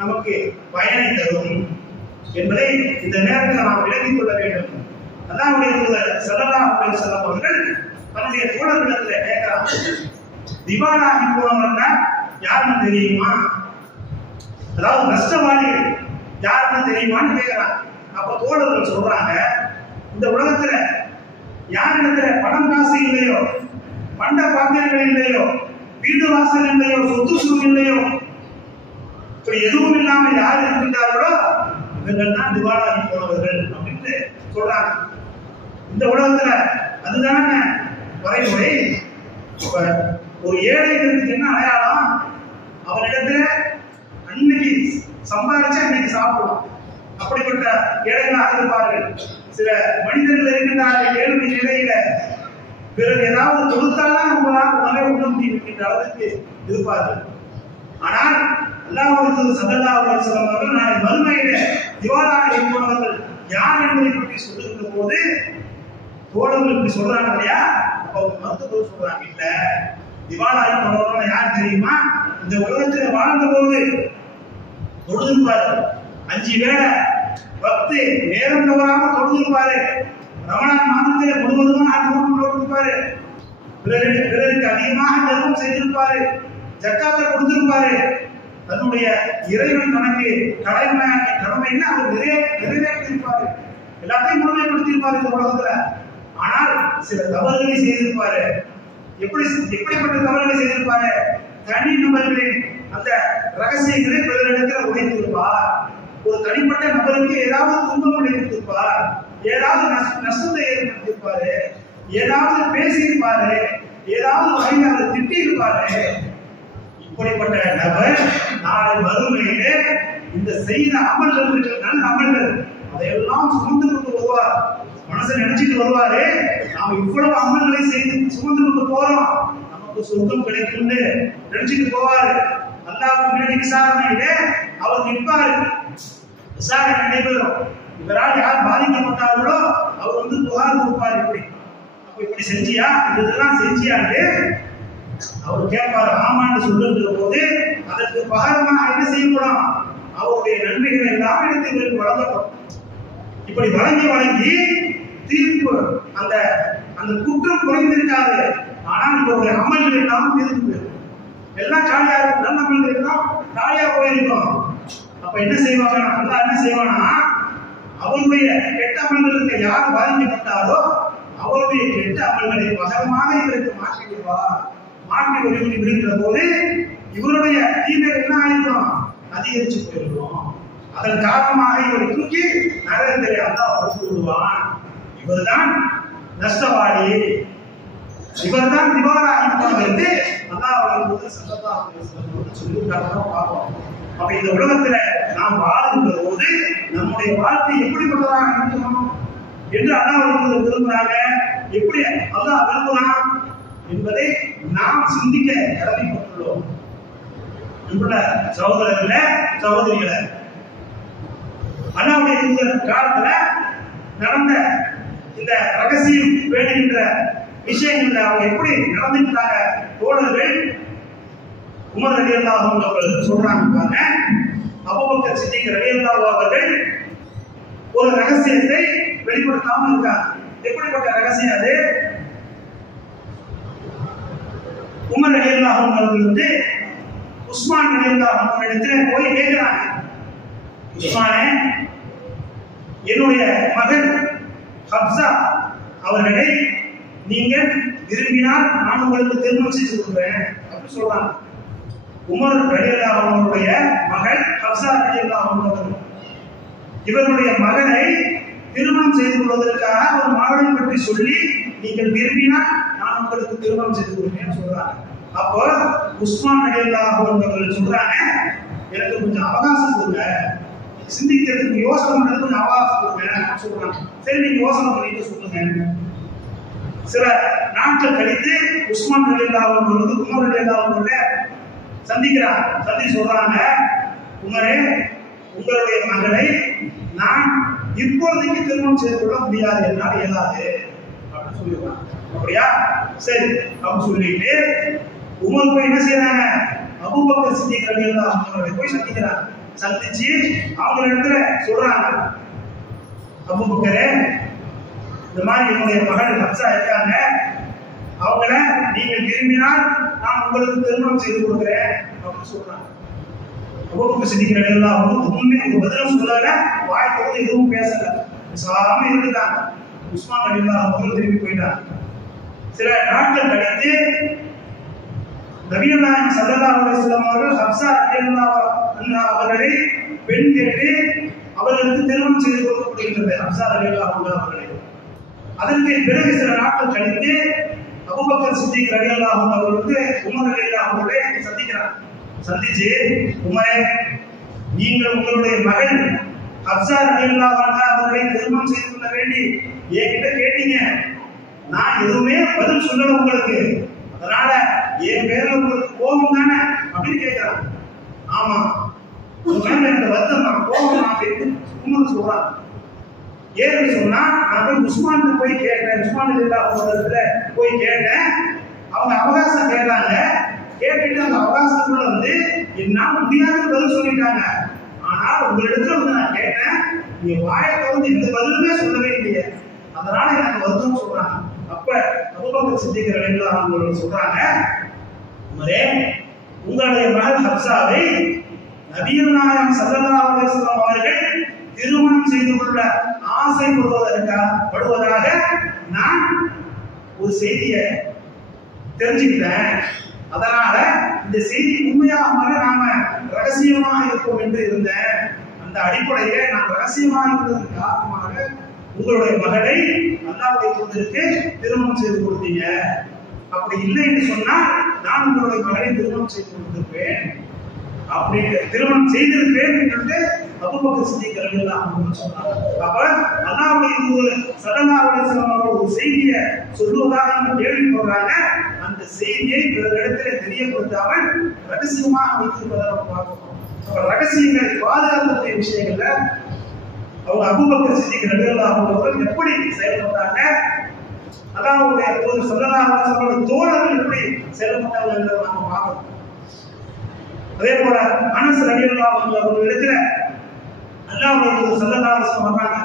நமக்கு பயனை தரும் என்பதை இந்த நேரத்தில் நாம் விளங்கிக் கொள்ள வேண்டும். அல்லாஹ்வுடைய தூதர் ஸல்லல்லாஹு அலைஹி வஸல்லம் அவர்கள் தன்னுடைய தோழர்களிடத்தில் கேட்கிறாங்க, திவாலாகி போனவர்னா யாருன்னு தெரியுமா, அதாவது நஷ்டவாளிகள் யாருன்னு தெரியுமான்னு கேட்கிறாங்க. அப்ப தோழர்கள் சொல்றாங்க, இந்த உலகத்துல யாரிடத்துல பணம் காசு இல்லையோ வாசல் இல்லையோ, சொத்து சுகம் இல்லையோ, இப்படி எதுவும் இல்லாம யார் இருக்கின்றார்களோ இவர்கள் தான் திவாலாகி போனவர்கள் அப்படின்னு சொல்றாங்க. இந்த உலகத்துல அதுதானே வரைமுறை. ஒரு ஏழைகளுக்கு என்ன அடையாளம்? அவனிடத்துல அன்னைக்கு சம்பாதிச்சு அன்னைக்கு சாப்பிடலாம். அப்படிப்பட்ட ஏழைகளாக இருப்பார்கள். சில மனிதர்கள் இருக்கின்றார்கள் ஏழ்மை நிலையில பிறகு ஏதாவது கொடுத்தால்தான் உங்களால் உணவை உண்ண முடியும் என்கின்ற அளவுக்கு இருப்பார்கள். ஆனால் அல்லாஹ் ஸல்லல்லாஹு அலைஹி வஸல்லம் அவர்கள் நாளை மறுமையில திவாலாகி போனவர்கள் யார் என்பதை பற்றி சொல்லுகின்ற போது தோழர்கள் இப்படி சொல்றாங்க இல்லையா, அப்ப அவங்க மருத்துவர் சொல்றாங்க, இல்ல திவாலாகி போனவர்கள் யார் தெரியுமா? இந்த உலகத்துல வாழ்ந்த போது தொழுதுப்பாரு, 5 வேளை 10 நேரம் தவறாம தொழுதுப்பாரு, ரமணான் மாதத்திலே முழுவதுமாக தொழுதுப்பாரு, பிறருக்கு அதிகமாக தர்மம் செய்திருப்பாரு, ஜக்காத்தை கொடுத்திருப்பாரு, தன்னுடைய இறைவன் தனக்கு கடமைன்னு அவர் நிறைவேற்றிருப்பாரு, எல்லாத்தையும் முழுமைப்படுத்தியிருப்பாரு இந்த உலகத்துல. ஆனால் சில தவறுகளை செய்திருப்பாரு. எப்படிப்பட்ட தவறுகளை செய்திருப்பாரு? தனி நபர்களின் அந்த ரகசியங்களை பிறரிடத்தில் உடைத்திருப்பார். ஒரு தனிப்பட்ட நபருக்கு ஏதாவது துன்பம் விளைவித்திருப்பார், ஏதாவது நஷ்டத்தை ஏற்படுத்தியிருப்பாரு, ஏதாவது பேசியிருப்பாரு, ஏதாவது வகையில் அதை திட்டி இருப்பாரு. இப்படிப்பட்ட நபர் நாளை மறுமையிலே இந்த செய்த அமல்கள் நல்ல அமல்கள் அதையெல்லாம் சுமந்து கொண்டு வருவார். மனசை நினைச்சிட்டு வருவாரு, நாம் இவ்வளவு அமல்களை செய்து சுமந்து கொண்டு போறோம், நமக்கு சொர்க்கம் கிடைக்கும் நினைச்சிட்டு போவாரு. அல்லாஹ் முன்னாடி விசாரணையில அவர் நிற்பாரு. விசாரணை நடைபெறும். இவரால் யார் பாதிக்கப்பட்டார்களோ அவர் புகார் கொடுப்பார். இப்படி செஞ்சியா, இதெல்லாம் செஞ்சியான்னு அவர் கேட்பார். ஆமான்னு சொல்லுகிற போது அதற்கு பகரமாக என்ன செய்யப்படும்? அவருடைய நன்மைகள் எல்லாம் இடத்தில் இவருக்கு வழங்கப்படும். இப்படி வழங்கி தீர்ப்பு அந்த அந்த குற்றம் குறைந்திருக்காது. ஆனால் இவருடைய அமல்கள் எல்லாம் தீர்ப்பு எல்லாம் காலியா இருக்கும். நல்ல அமல்கள் எல்லாம் காலியா போயிருக்கும். அப்ப என்ன செய்வாங்க? அல்லாஹ் என்ன செய்வானா, அவருடைய கெட்ட அமல்களுக்கு யார் பாதிக்கப்பட்டாரோ அவருடைய கெட்ட அமல்களை பகரமாக இவருக்கு மாற்றி விடுவார். மாற்றி விடுகின்ற போது இவருடைய தீவிர என்ன ஆயிருக்கும்? அதிகரிச்சு போயிருக்கும். அதன் காரணமாக இவரை தூக்கி நரகத்திலே அல்லாஹ் போட்டு விடுவான். இவர்தான் நஷ்டவாளி, இவர்தான் திவாலாகி போனவர் என்று அல்லாஹ் அவர்கள் ஸல்லல்லாஹு அலைஹி வஸல்லம் சொல்லியிருக்காங்க. பார்ப்போம். அப்ப இந்த உலகத்துல நாம் வாழுகின்ற போது நம்முடைய வாழ்க்கை எப்படிப்பட்டதாக இருக்கணும் என்று அல்லாஹ் அவர்கள் விரும்புகிறாங்க. எப்படி அல்லாஹ் விரும்புகிறான் என்பதை நாம் சிந்திக்க கடமைப்பட்டுள்ளோம். அன்புள்ள சகோதரர்களே, சகோதரிகளே, அல்லாஹ்வுடைய காலத்துல நடந்த இந்த ரகசியம் வேண்டுகின்ற விஷயங்கள்ல அவங்க எப்படி நடந்துட்டாங்க தோழர்கள் உமர் ரலியல்லாஹு அன்ஹு அவர்கள் சொல்றாங்க பாருங்க. அபூபக்கர் சித்திக் ரலியல்லாஹு அவர்கள் ஒரு ரகசியத்தை வெளிப்படுத்தாம இருக்காங்க. எப்படிப்பட்ட ரகசியம் அது? உமர் ரலியல்லாஹு அன்ஹு அவர்கள் உஸ்மான் ரலியல்லாஹு அன்ஹு இடத்துல போய் கேட்கிறாங்க, உஸ்மானே, என்னுடைய மகன் ஹப்ஸா அவர்களை நீங்கள் விரும்பினால் நான் உங்களுக்கு திருமணம் செய்து கொடுக்கிறேன் அப்படின்னு சொல்றாங்க. உமர் ரலியல்லாஹு அன்ஹுடைய மகள் ஹப்ஸா ரலியல்லாஹு அன்ஹு இவருடைய மகனை திருமணம் செய்து கொள்வதற்காக ஒரு மகனை பற்றி சொல்லி நீங்கள் விரும்பினால் நான் உங்களுக்கு திருமணம் செய்து கொடுக்கிறேன் சொல்றாங்க. அப்போ உஸ்மான் ரலியல்லாஹு அன்ஹு சொல்றாங்க, எனக்கு கொஞ்சம் அவகாசம் கொடுங்க, சிந்திக்கிறதுக்கு யோசனை பண்றதுக்கு கொஞ்சம் அவகாசம் கொடுங்க சொல்றாங்க. சரி, நீங்க யோசனை பண்ணிட்டு சொல்லுங்க. சில நாட்கள் கழித்து உஸ்மான் ரலியல்லாஹு அன்ஹு உமர் ரலியல்லாஹு அன்ஹு சந்திக்கிறார். சந்தி சொல்றாங்க, உமரே, உங்களுடைய மகளை நான் இப்போதைக்கு திருமணம் செய்து கொள்ள முடியாது, என்னால் இயலாது அப்படின்னு சொல்லிடுறாங்க. அப்படியா, சரி அப்படின்னு சொல்லிட்டு உமர் போய் என்ன செய்யறாங்க, அபூபக்கர் சித்திக் ரலியல்லாஹு அன்ஹு போய் சந்திக்கிறாங்க. சந்திச்சு அவங்க இடத்துல சொல்றாங்க, அபூபக்கரே, இந்த மாதிரி என்னுடைய மகள் ஹப்ஸா இருக்காங்க, அவங்கள நீங்கள் விரும்பினால் நான் உங்களுக்கு திருமணம் செய்து கொடுக்கிறேன் அப்படின்னு சொல்றாங்க. அபூபக்கர் சித்திக் ரலியல்லாஹு அன்ஹு ஒண்ணுமே ஒரு பதிலும் சொல்லல, வாய் திறந்து எதுவும் பேசல, சாமி இருந்துட்டாங்க. உஸ்மான் ரலியல்லாஹு அன்ஹு திரும்பி போயிட்டாங்க. சில நாட்கள் கழித்து நபிகள் நாயகம் ஸல்லல்லாஹு அலைஹி வஸல்லம் அவர்கள் ஹப்ஸா ரலியல்லாஹு அன்ஹா அவர்களை பெண் கேட்டு அவர்களுக்கு திருமணம் செய்து கொடுக்கப்படுகின்றது. ஹப்ஸா ரலியல்லாஹு அன்ஹா அவர்களை அதற்கு பிறகு சில நாட்கள் கழித்து அபூபக்கர் சித்திக் ரலியல்லாஹு அன்ஹு அவர்களுக்கு உமர் ரலியல்லாஹு அவர்களை சந்திக்கிறார். சந்திச்சு, உமரே, நீங்கள் உங்களுடைய மகள் ஹப்ஸா ரலியல்லாஹு அன்ஹா அவர்களை திருமணம் செய்து கொள்ள வேண்டி என்கிட்ட கேட்டீங்க. நான் எதுவுமே பதில் சொல்லல உங்களுக்கு. அதனால என் பேர்ல உங்களுக்கு கோபம் தானே அப்படின்னு கேட்கிறான். ஆமா, உங்க மேல எனக்கு வருத்தம் தான், கோபம் அப்படின்னு உமர் சொல்றான். ஏன்னு சொன்னா, நான் போய் உஸ்மான் போய் கேட்டேன், உஸ்மான் ரலியல்லாஹு போய் கேட்டேன். அவங்க அவகாசம் கேட்டாங்க. கேட்டுட்டு அந்த அவகாசத்துக்குள்ள வந்து என்னால முடியாதுன்னு பதில் சொல்லிட்டாங்க. ஆனா உங்களிடத்துல வந்து நான் கேட்டேன், நீங்க வாயை திறந்து எந்த பதிலுமே சொல்லவே இல்லையே, அதனால எனக்கு வருத்தம் சொல்றாங்க. அப்ப அபூபக்கர் சித்திக் ரலியல்லாஹு அன்ஹு சொல்றாங்க, உமரே, உங்களுடைய மகள் ஹப்ஸாவை நபிகள் நாயகம் ஸல்லல்லாஹு அலைஹி வஸல்லம் அவர்கள் திருமணம் செய்து கொள்ள ஆசைப்படுவதாக நான் ஒரு செய்தியை தெரிஞ்சுக்கிட்டேன். அதனால இந்த செய்தி உண்மையாக நாம ரகசியமாக இருப்போம் என்று இருந்தேன். அந்த அடிப்படையில நான் ரகசியமாக இருந்ததன் காரணமாக உங்களுடைய மகளை அல்லாஹ்வுடைய தூதருக்கு திருமணம் செய்து கொடுத்தீங்க. அப்படி இல்லை என்று சொன்னால் நான் உங்களுடைய மகளை திருமணம் செய்து கொடுத்திருப்பேன், அப்படி திருமணம் செய்திருப்பேன் என்று அபூபக்கர் சித்திக் ரலியல்லாஹு அன்ஹு சொன்னார். அப்ப அல்லாஹ்வுடைய தூதர் ஸல்லல்லாஹு அலைஹி வஸல்லம் அவர்கள் ஒரு செய்தியை சொல்லுவதாக நம்ம கேள்விப்படுறாங்க. அந்த செய்தியை பிறரிடத்திலே தெரியப்படுத்தாமல் ரகசியமாக வைத்திருப்பதை நம்ம பார்க்கிறோம். ரகசியங்களை பாதுகாக்கக்கூடிய விஷயங்கள்ல அவங்க அபூபக்கர் சித்திக் ரலியல்லாஹு அன்ஹு அவர்கள் எப்படி செயல்பட்டாங்க, அல்லாஹ்வுடைய தூதர் ஸல்லல்லாஹு அலைஹி வஸல்லம் தோழர்கள் எப்படி செயல்பட்டாங்க என்பதை நாம பார்க்கிறோம். அதே போல அனஸ் ரலியல்லாஹு அன்ஹு அவர்களிடத்துல அல்லாஹ்வுடைய தூதர் ஸல்லல்லாஹு அலைஹி வஸல்லம் வந்தாங்க.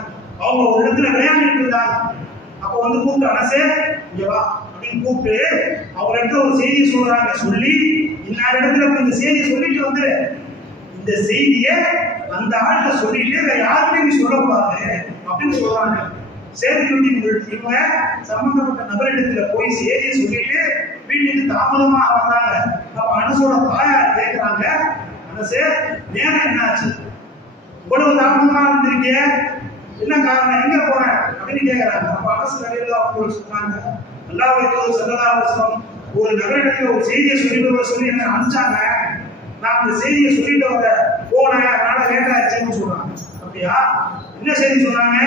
அவங்க ஒரு இடத்துல விளையாடிட்டு இருந்தாங்க. அப்ப வந்து கூப்பிட்டு, அனஸே இங்க வா அப்படின்னு கூப்பிட்டு அவங்க இடத்துல ஒரு செய்தி சொல்றாங்க. சொல்லி, இன்னார் இடத்துல இந்த செய்தியை சொல்லிட்டு வந்துரு, இந்த செய்தியை அந்த ஆள்கிட்ட சொல்லிட்டு வேற யாருமே நீ சொல்லக்கூடாது அப்படின்னு சொல்றாங்க. செய்தி இவங்க சம்பந்தப்பட்ட நபரிடத்துல போய் செய்தியை சொல்லிட்டு வீட்டுக்கு தாமதமாக வந்தாங்க. அப்ப அனஸோட தாயார் கேட்கிறாங்க, அனஸே, நேரம் என்னாச்சு, இவ்வளவு தாமதமா இருந்திருக்கீங்க, என்ன காரணம், எங்க போன அப்படின்னு கேட்கிறாங்க. அப்ப அனஸ் ரலியல்லாஹு அன்ஹு சொல்றாங்க, அல்லாஹ்வுடைய தூதர் ஸல்லல்லாஹு அலைஹி வஸல்லம் ஒரு நபரிடத்துல ஒரு செய்தியை சொல்லி என்ன அனுப்பிச்சாங்க, நான் அந்த செய்தியை சொல்லிட்டு வர போனேன், அதனால லேட் ஆயிடுச்சுன்னு சொல்றாங்க. அப்படியா, என்ன செய்தி சொன்னாங்க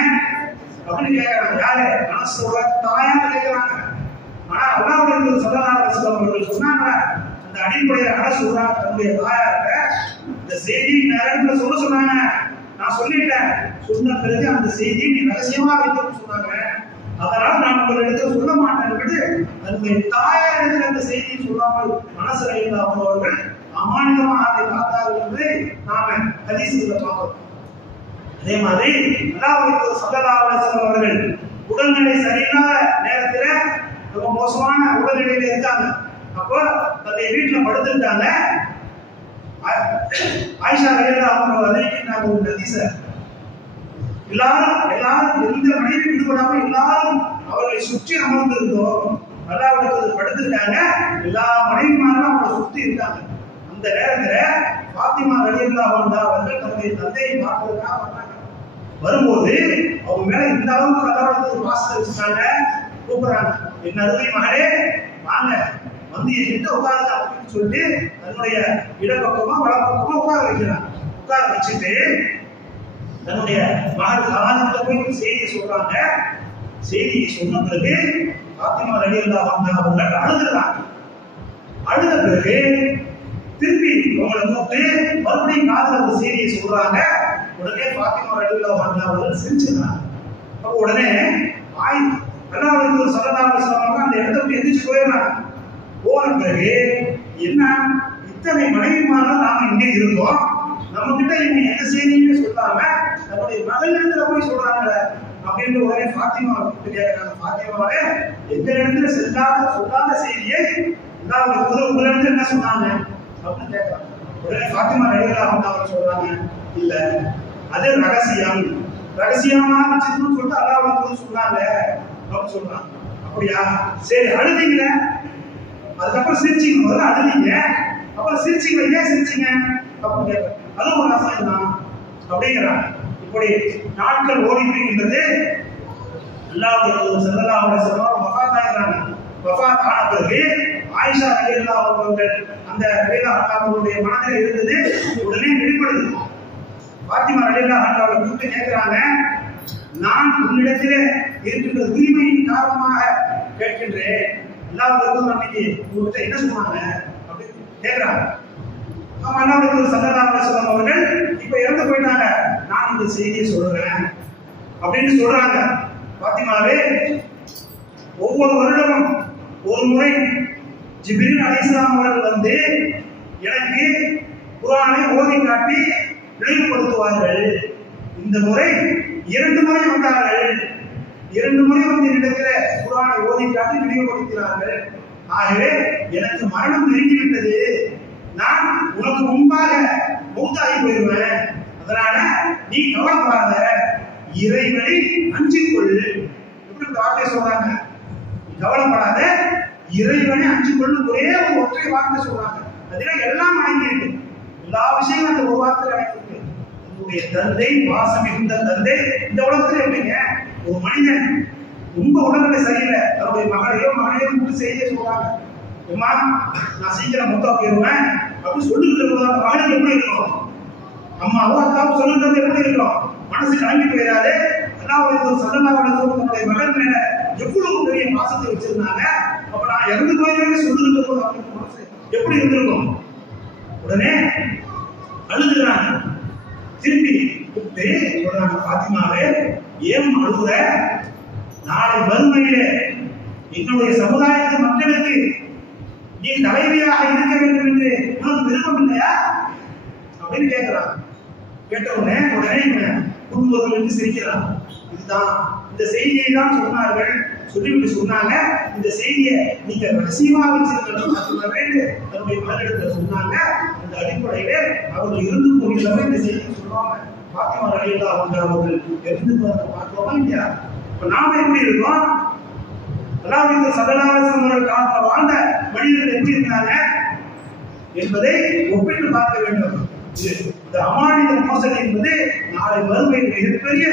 அப்படின்னு கேட்கிறாங்க. யாரு? அனஸோட தாயார் கேட்கிறாங்க. ஆனா அல்லாஹ்வுடைய தூதர் ஸல்லல்லாஹு அலைஹி வஸல்லம் அவர்கள் சொன்னாங்க, அந்த அடிப்படையில் அனஸ் சொல்றாங்க தன்னுடைய தாயார்கிட்ட, இந்த செய்தியை நேரத்துல சொல்ல சொன்னாங்க, நான் சொல்லிட்டேன், சொன்ன பிறகு அந்த செய்தியை நீ ரகசியமா வைக்கணும்னு சொன்னாங்க, அதனால நான் உங்களிடத்தில் சொல்ல மாட்டேன் என்று தன்னுடைய தாயாரிடத்தில் அந்த செய்தியை சொல்லாமல் அனஸ் ரலியல்லாஹு அன்ஹு அவர்கள் அமானிதமாக அதை காத்தார்கள் என்பதை நாம ஹதீஸ்ல பார்க்கிறோம். அதே மாதிரி அல்லாஹ்வுடைய தூதர் ஸல்லல்லாஹு அலைஹி வஸல்லம் அவர்கள் உடல்நிலை சரியில்லாத நேரத்துல ரொம்ப மோசமான உடல்நிலையில இருக்காங்க. அப்போ தன்னுடைய வீட்டுல படுத்திருக்காங்க. ஆயிஷா ரலியல்லாஹு அன்ஹா அறிவிக்கின்றாங்க ஒரு ஹதீஸை, எல்லாரும் எந்த மனைவி விடுபடாம எல்லாரும் அவர்களை சுற்றி அமர்ந்திருந்தோம். அல்லாஹ்வுடைய தூதர் படுத்திருக்காங்க, எல்லா மனைவிமாரும் அவங்களை சுற்றி இருக்காங்க. அந்த நேரத்துல ஃபாத்திமா ரலியல்லாஹு அன்ஹா அவர்கள் தன்னுடைய தந்தையை பார்ப்பதற்காக வந்தாங்க. வரும்போது அவங்க மேல இந்த அளவுக்கு அல்லாஹ்வுடைய தூதர் வாசனை வச்சுட்டாங்க. கூப்பிடுறாங்க, என் அருமை மகளே வாங்க, வந்து என்கிட்ட உட்காருங்க அப்படின்னு சொல்லிட்டு தன்னுடைய இடப்பக்கமா வலப்பக்கமா உட்கார வைக்கிறாங்க. உட்கார வச்சுட்டு தன்னுடைய மகள் கலாநிட்ட போய் செய்தியை சொல்றாங்க. செய்தியை சொன்ன பிறகு ஃபாத்திமா ரலியல்லாஹு அன்ஹா அவர்கள் அழுதுறாங்க. அழுத பிறகு திருப்பி அவங்களை கூப்பிட்டு மறுபடியும் காதுல அந்த செய்தியை சொல்றாங்க. உடனே ஃபாத்திமா ரலியல்லாஹு அன்ஹா அவர்கள் சிரிச்சுறாங்க. அப்ப உடனே அல்லாஹ்வுடைய தூதர் ஸல்லல்லாஹு அலைஹி வஸல்லம் அந்த இடத்தை விட்டு எந்திரிச்சு போயிடுறாங்க. போன பிறகு என்ன, இத்தனை மனைவிமார்கள் நாம இங்கே இருந்தோம், நம்ம கிட்ட இவங்க எந்த செய்தியுமே சொல்லாம தன்னுடைய மகளிடத்துல போய் சொல்றாங்க அப்படின்னு உடனே ஃபாத்திமா கூப்பிட்டு கேட்கிறாங்க. ஃபாத்திமாவே, எங்க இடத்துல சொல்லாத செய்தியை அல்லாஹ்வுடைய தூதர் உங்களிடத்துல என்ன சொன்னாங்க அப்படின்னு கேட்கிறாங்க. உடனே ஃபாத்திமா ரலியல்லாஹு அன்ஹா அவர்கள் சொல்றாங்க, இல்ல அது ரகசியமா இருந்துச்சுன்னு சொல்லிட்டு அல்லாஹ்வுடைய தூதர் சொன்னாங்க அப்படின்னு சொல்றாங்க. அப்படியா, சரி, அழுதீங்களே, அதுக்கப்புறம் அப்புறம் சிரிச்சிங்க, முதல்ல அழுதிங்க, அப்புறம் சிரிச்சிங்க, ஏன் சிரிச்சிங்க அப்படின்னு கேட்க, அதுவும் ஒரு ரசாயனம் தான் அப்படிங்கிறாங்க. இப்படி நாட்கள் ஓடிக்கின்றது. அல்லாஹ்வுடைய தூதர் ஸல்லல்லாஹு அலைஹி வஸல்லம் வஃபாத் ஆகிறாங்க. வஃபாத் ஆன பிறகு ஆயிஷா ரலியல்லாஹு அவர்கள் அந்த அவர்களுடைய மனதில் இருந்தது உடனே வெளிப்படுது. பாத்திமா ரலியல்லாஹு அன்ஹா கூப்பிட்டு கேட்கிறாங்க, நான் உன்னிடத்திலே இருக்கின்ற உரிமையின் காரணமாக கேட்கின்றேன், அல்லாஹ்வுடைய அன்னைக்கு உங்ககிட்ட என்ன சொன்னாங்க அப்படின்னு கேட்கிறாங்க. அல்லாஹ்வுடைய ஸல்லல்லாஹு அலைஹி வஸல்லம் அவர்கள் இப்ப இறந்து போயிட்டாங்க, நான் இந்த செய்தியை சொல்றேன் அப்படின்னு சொல்றாங்க. பாத்திமாவே, ஒவ்வொரு வருடமும் ஒரு முறை ஜிப்ரீல் அலைஹிஸ்ஸலாம் அவர்கள் வந்து எனக்கு குர்ஆனை ஓதி காட்டி விளைவுபடுத்துவார்கள். இந்த முறை 2 முறை வந்தார்கள். 2 முறை வந்து என்னிடத்தில் குர்ஆனை ஓதி காட்டி விளைவுபடுத்தினார்கள். ஆகவே எனக்கு மரணம் நெருங்கிவிட்டது, நான் உனக்கு முன்பாக மௌத்தாகி போயிடுவேன், அதனால நீ கவலைப்படாத, இறைவனை அஞ்சிக்கொள். எப்படி வார்த்தை சொல்றாங்க, கவலைப்படாத, இறைவனை அஞ்சிக்கொள்ளு, ஒரே ஒரு ஒற்றை வார்த்தை சொல்றாங்க. அதுல எல்லாம் அடங்கி இருக்கு, எல்லா விஷயங்களும் அந்த ஒரு வார்த்தை அடங்கி இருக்கு. உங்களுடைய தந்தை, வாசம் மிகுந்த தந்தை, இந்த உலகத்துல எப்படிங்க ஒரு மனிதன் ரொம்ப உடல்நிலை சரியில்லை, தன்னுடைய மகளையோ கூப்பிட்டு செய்தியை சொல்றாங்க, அம்மா நான் சீக்கிரம் மொத்தம் போயிடுவேன் அப்படின்னு சொல்லிட்டு இருக்கிற மகளுக்கு எப்படி இருக்கும், அம்மாவோ அக்காவோ சொல்லுறது எப்படி இருக்கும், மனசு கிளம்பி போயிடாது. அல்லாஹ்வுடைய ஸல்லல்லாஹு அலைஹி வஸல்லம் தன்னுடைய மகள் மேல எவ்வளவு பெரிய பாசத்தை வச்சிருந்தாங்க. அப்ப நான் இறந்து போயிடுவேன்னு சொல்லிட்டு போது அவங்களுக்கு மனசு எப்படி இருந்திருக்கும். உடனே அழுதுறாங்க, திருப்பி கூப்பிட்டு சொல்றாங்க, பாத்திமாவே ஏன் அழுகுற, நாளை மறுமையிலே என்னுடைய சமுதாயத்து மக்களுக்கு நீ தலைவியாக இருக்க வேண்டும் என்று உனக்கு விருப்பம் இல்லையா அப்படின்னு கேட்கிறாங்க. கேட்ட உடனே குடும்பங்கள் என்று சிரிக்கிறாங்க. இதுதான் இந்த செய்தியை தான் சொன்னார்கள். சொல்லிவிட்டு சொன்னாங்க, இந்த செய்தியை நீங்க ரகசியமாக வச்சிருக்கணும் தன்னுடைய மகளிடத்தில் சொன்னாங்க. அந்த அடிப்படையில அவர்கள் இருந்து போகிறவங்க இந்த செய்தியை சொல்லுவாங்க. பாத்திமா ரலியல்லாஹு அன்ஹா அவர்கள் இருந்து பார்த்தோமா இல்லையா? இப்ப நாம எப்படி இருக்கோம், அல்லாஹ்வுடைய ஸல்லல்லாஹு அலைஹி வஸல்லம் காலத்துல வாழ்ந்த மனிதர்கள் எப்படி இருந்தாங்க என்பதை ஒப்பிட்டு பார்க்க வேண்டும். இந்த அமானித மோசடி என்பது நாளை மறுமையில் மிகப்பெரிய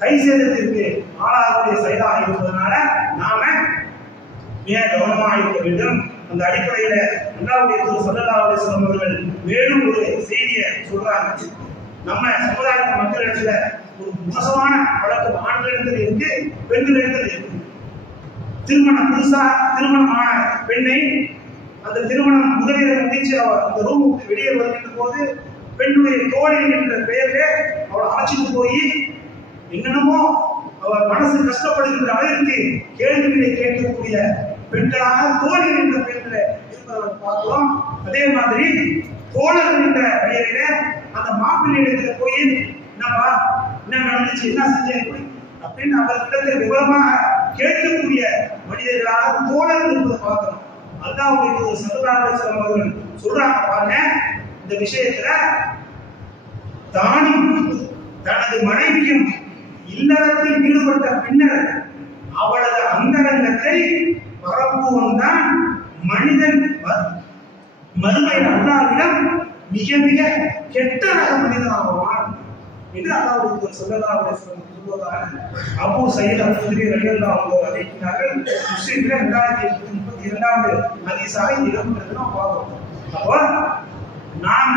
கை சேதத்திற்கு ஆளாகக்கூடிய செயலாக இருப்பதனால நாம மிக கவனமாக இருக்க வேண்டும். அந்த அடிப்படையில அல்லாஹ்வுடைய தூதர் ஸல்லல்லாஹு அலைஹி வஸல்லம் அவர்கள் மேலும் ஒரு செய்தியை சொல்றாங்க. நம்ம சமுதாய மக்களிடத்துல ஒரு மோசமான பழக்கம் ஆண்களிடத்தில் இருக்கு, பெண்களிடத்தில் இருக்கு. புதுசா திருமணமான பெண்ணை அந்த திருமணம் முதலில் முடிச்சு அந்த ரூம் விட்டு வெளியே வருகின்ற போது பெண்ணுடைய தோழி என்ற பெயரிலே அவளை அழைச்சிட்டு போய் என்னென்னமோ அவர் மனசு கஷ்டப்படுகின்ற அளவிற்கு கேள்விகளை கேட்கக்கூடிய பெண்களாக தோழி என்ற பெயரில் இருப்பதை பார்க்கிறோம். அதே மாதிரி தோழர் என்ற பெயரில அந்த மாப்பிள்ளை இடத்துல போய் என்னப்பா என்ன நடந்துச்சு, என்ன செஞ்சேன் அப்படின்னு அவர்களிடத்தில் விவரமாக கேட்கக்கூடிய மனிதர்களாக தோழர் இருப்பதை பார்க்கிறோம். அல்லாஹ்வுடைய ஸல்லல்லாஹு அலைஹி வஸல்லம் அவர்கள் சொல்றாங்க பாருங்க, இந்த விஷயத்துல தானும் தனது மனைவியும் இல்லறத்தில் ஈடுபட்ட பின்னர் அவளது அந்தரங்கத்தை பரப்புவன் தான் மனிதன் மறுமையில் அல்லாஹ்விடம் மிக மிக கெட்ட ரக மனிதனாகுவான் என்று அல்லாஹ்வுடைய ஸல்லல்லாஹு அலைஹி வஸல்லம் சொல்வதாக அபூ சயீத் அல்-குத்ரி ரலியல்லாஹு அன்ஹு அறிவிக்கிறார்கள். முஸ்லிம்ல 2032வது ஹதீஸாக இடம்பெறுகிறது நாம் பார்க்கிறோம். அப்போ நாம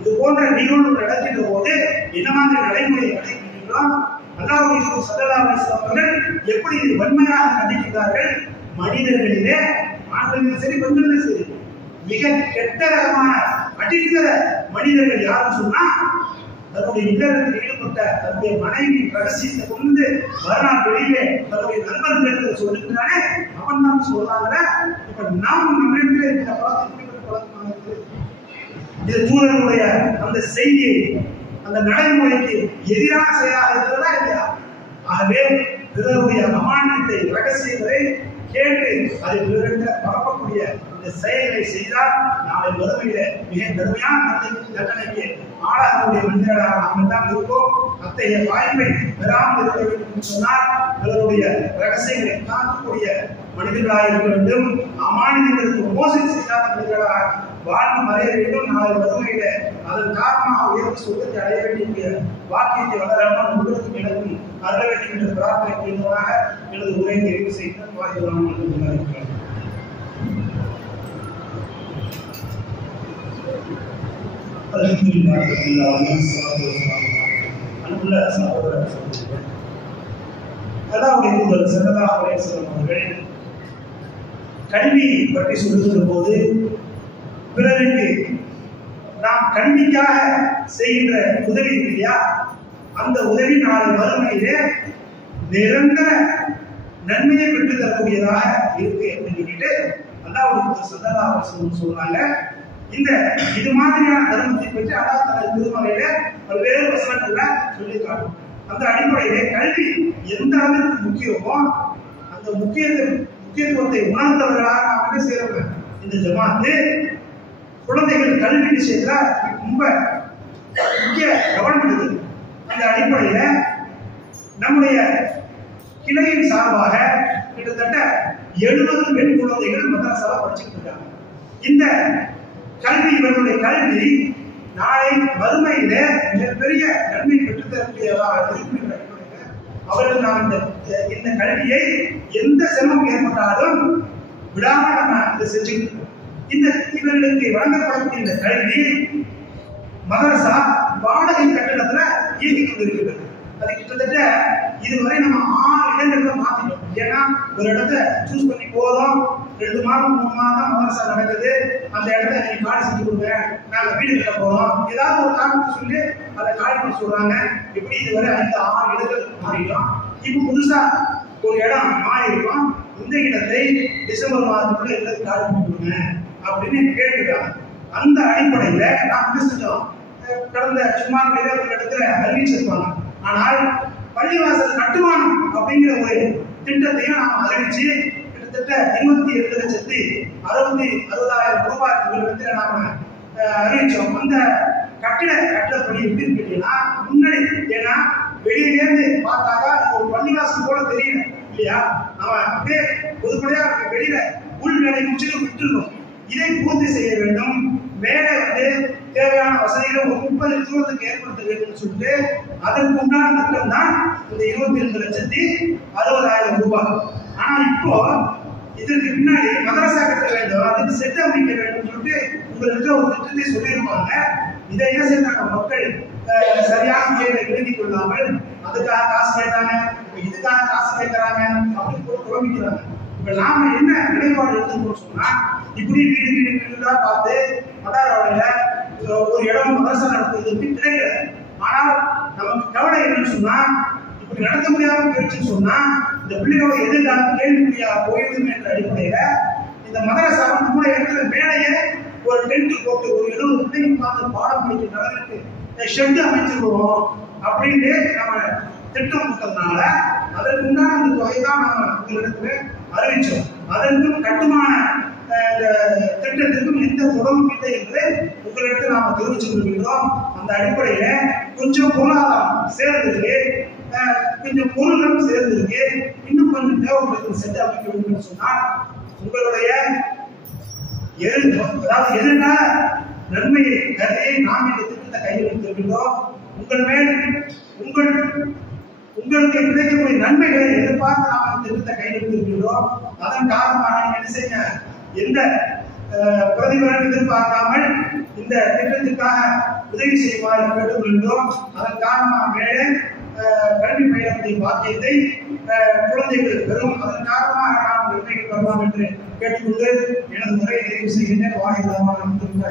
இது போன்ற நிகழ்வு நடக்கின்ற போது என்ன மாதிரி நடைமுறை கடைபிடிக்கிறோம், அல்லாஹ்வுடைய ஸல்லல்லாஹு அலைஹி வஸல்லம் அவர்கள் எப்படி வன்மையாக கண்டிக்கிறார்கள். மனிதர்களிலே ஆண்களிலும் சரி பெண்களிலும் சரி மிக கெட்ட ரகமான அடிக்கிற மனிதர்கள் யாரும் சொன்னா தன்னுடைய இல்லறத்தில் ஈடுபட்ட தன்னுடைய மனைவி ரகசியத்தை கொண்டு மறுநாள் வெளியிலே தன்னுடைய நண்பர்களுக்கு சொல்லுகிறானே அவன் தான் சொல்றாங்க. இப்ப நாம் நம்மிடத்தில் இருக்கிற பழக்கமான இது தூதர்களுடைய அந்த செய்தியை அந்த நடைமுறைக்கு எதிரான செயலாக இருக்கிறதா இல்லையா? ஆகவே பிறருடைய அமானியத்தை ரகசியங்களை கேட்டு அதை பிறரிட பரப்பக்கூடிய இந்த செயல்களை செய்தால் நாளை மறுமையில மிக கடுமையான தண்டனைக்கு ஆளாகக்கூடிய மனிதர்களாக நாம் எல்லாம் இருக்கோம். அத்தகைய வாய்ப்பை பெறாமல் இருக்க வேண்டும் என்று சொன்னால் பிறருடைய ரகசியங்களை காக்கக்கூடிய மனிதர்களாக இருக்க வேண்டும், அமானிதங்களுக்கு மோசடி செய்யாத மனிதர்களாக வாழ்ந்து மறைய வேண்டும். நாளை வறுமையில அதன் காரணமாக உயர்ந்த சுத்தத்தை அடைய வேண்டிய வாக்கியத்தை வளராமல் உங்களுக்கு எனக்கும் அருள வேண்டும் என்ற பிரார்த்தனை புரிந்தவராக எனது உரையை நிறைவு செய்து வாய்ப்பு இருக்கிறேன். அன்புள்ள சகோதர சகோதரிகள், அல்லாஹ்வுடைய தூதர் ஸல்லல்லாஹு அலைஹி வஸல்லம் அவர்கள் கல்வி பற்றி சொல்லுகிற போது பிறருக்கு நாம் கல்விக்காக செய்கின்ற உதவி இல்லையா, அந்த உதவி நாளை மறுமையிலே நிரந்தர நன்மையை பெற்று தரக்கூடியதாக இருக்கு அப்படின்னு சொல்லிட்டு அல்லாஹ்வுடைய தூதர் ஸல்லல்லாஹு அலைஹி வஸல்லம் சொல்றாங்க. இது மாதிரியான தர்மத்தை பற்றி அல்லாஹ் தனது திருமறையில பல்வேறு வசனங்கள்ல சொல்லி காட்டும். அந்த அடிப்படையிலே கல்வி எந்த அளவிற்கு முக்கியமோ அந்த முக்கியத்துவத்தை உணர்ந்தவர்களாக நாம் என்ன செய்யறோம். இந்த ஜமாத்து குழந்தைகள் கல்வி விஷயத்துல ரொம்ப முக்கிய கவனம் எடுக்குது. அந்த அடிப்படையில நம்முடைய கிளையின் சார்பாக கிட்டத்தட்ட 70 பெண் குழந்தைகள் மதரசால படிச்சுட்டு இருக்காங்க. இந்த கல்வி, இவர்களுடைய கல்வி நாளை மறுமையில மிகப்பெரிய நன்மை பெற்றுத்தரக்கூடியதாக இருக்கும். அவர்கள் நாம் இந்த கல்வியை எந்த சிரமம் ஏற்பட்டாலும் விடாம நம்ம இதை செஞ்சுக்கிட்டு இவர்களுக்கு வழங்கப்படக்கூடிய இந்த கல்வி மதரசா வாடகை கட்டணத்துல இயங்கிக் கொண்டிருக்கிறது. அது கிட்டத்தட்ட இதுவரை நம்ம 6 இடங்கள்ல மாத்திட்டோம். ஏன்னா ஒரு இடத்த சூஸ் பண்ணி போறோம், 2 மாதம் 3 மாதம் மதரசா நடக்குது, அந்த இடத்த நீங்க காலி செஞ்சு கொடுங்க, நாங்க வீடு கட்ட போறோம், ஏதாவது ஒரு காரணத்தை சொல்லி அதை காலி பண்ண சொல்றாங்க. இப்படி இதுவரை 5-6 இடங்கள் மாறிட்டோம். இப்ப புதுசா ஒரு இடம் மாறி இருக்கோம். இந்த இடத்தை டிசம்பர் மாதத்துக்குள்ள எல்லாத்தையும் காலி பண்ணி கொடுங்க அப்படின்னு கேட்டுக்கிறாங்க. அந்த அடிப்படையில நாம் என்ன செஞ்சோம், கடந்த சுமார் ஒரு இடத்துல அறிவிச்சிருப்பாங்க. ஆனால் பள்ளிவாசல் கட்டுமானம் அப்படிங்கிற ஒரு திட்டத்தையும் நாம் அறிவிச்சு கிட்டத்தட்ட 27,60,60,000 ரூபாய் இடத்துல நாம அறிவிச்சோம். அந்த கட்டப்படி எப்படி கேட்டீங்கன்னா முன்னாடி, ஏன்னா வெளியிலேருந்து பார்த்தாக்கா ஒரு பள்ளிவாசல் போல தெரியல இல்லையா, நம்ம அப்படியே பொதுப்படையா வெளியில உள் வேலை முடிச்சுட்டு விட்டுருக்கோம். இதை பூர்த்தி செய்ய வேண்டும். மேலே தேவையான வசதிகளை ஒரு 30 தூரத்துக்கு ஏற்படுத்த வேண்டும் சொல்லிட்டு அதற்கு உண்டான திட்டம் தான் இந்த 22,60,000 ரூபாய். ஆனா இப்போ இதற்கு பின்னாடி மதரசா கட்ட வேண்டும், அதுக்கு செட் அமைக்க வேண்டும் சொல்லிட்டு உங்களுக்கு ஒரு திட்டத்தை சொல்லியிருப்பாங்க. இதை என்ன செய்யறாங்க, மக்கள் சரியான முறையில எழுதிக் கொள்ளாமல் அதுக்காக காசு கேட்டாங்க, இதுக்காக காசு கேட்கறாங்க அப்படின்னு குழம்பிக்கிறாங்க. இப்ப நாம என்ன நிலைப்பாடு எடுத்துக்கணும் சொன்னா, இப்படி வீடு பார்த்து மதாராவில ஒரு இடம் மதரசா நடத்துவதற்கு கிடைக்கல. ஆனால் நமக்கு கவலை என்னன்னு சொன்னா, இப்படி நடத்த முடியாம போயிடுச்சுன்னு சொன்னா இந்த பிள்ளைகளோட எதிர்காலம் கேள்விக்குறியாக போயிடும் என்ற அடிப்படையில இந்த மதரசா கூட இடத்துல மேலேயே ஒரு டென்ட் போட்டு ஒரு 70 பிள்ளைங்க பார்த்து பாடம் படிக்கிற அளவுக்கு ஷெட் அமைச்சிருக்கோம் அப்படின்னு நம்ம திட்டம் கொடுத்ததுனால அதற்கு உண்டான அந்த தொகை தான் நம்ம உங்களிடத்துல அறிவிச்சோம். அதற்கும் கட்டுமான திட்டத்திற்கும் எந்த தொடர்பும் இல்லை என்று உங்களிடத்தில் நாம தெரிவிச்சு கொள்கிறோம். அந்த அடிப்படையில கொஞ்சம் பொருளாதாரம் சேர்ந்திருக்கு, கொஞ்சம் பொருள்களும் சேர்ந்திருக்கு, இன்னும் கொஞ்சம் தேவைப்படுத்த செட் அமைக்க வேண்டும் சொன்னால் உங்களுடைய எதிர்கால நன்மையை கருதியை நாம் இந்த திட்டத்தை கையில் எடுத்திருக்கிறோம். உங்கள் மேல் உங்களுக்கு கிடைக்கக்கூடிய நன்மைகளை எதிர்பார்த்து நாம் இந்த திட்டத்தை கையில் எடுத்திருக்கிறோம். அதன் காரணமாக என்ன செய்ய எந்த பிரதிபலன் எதிர்பார்க்காமல் இந்த திட்டத்திற்காக உதவி செய்வார் கேட்டுக்கொள்கிறோம். அதன் காரணமாக மேலே கல்வி பயிலக்கூடிய பாக்கியத்தை குழந்தைகள் பெறும். அதன் காரணமாக நாம் நிர்ணயிக்க பெறலாம் என்று கேட்டுக்கொண்டு எனது முறையை நிறைவு செய்கின்றேன். வாயிலாக நாம் திரும்ப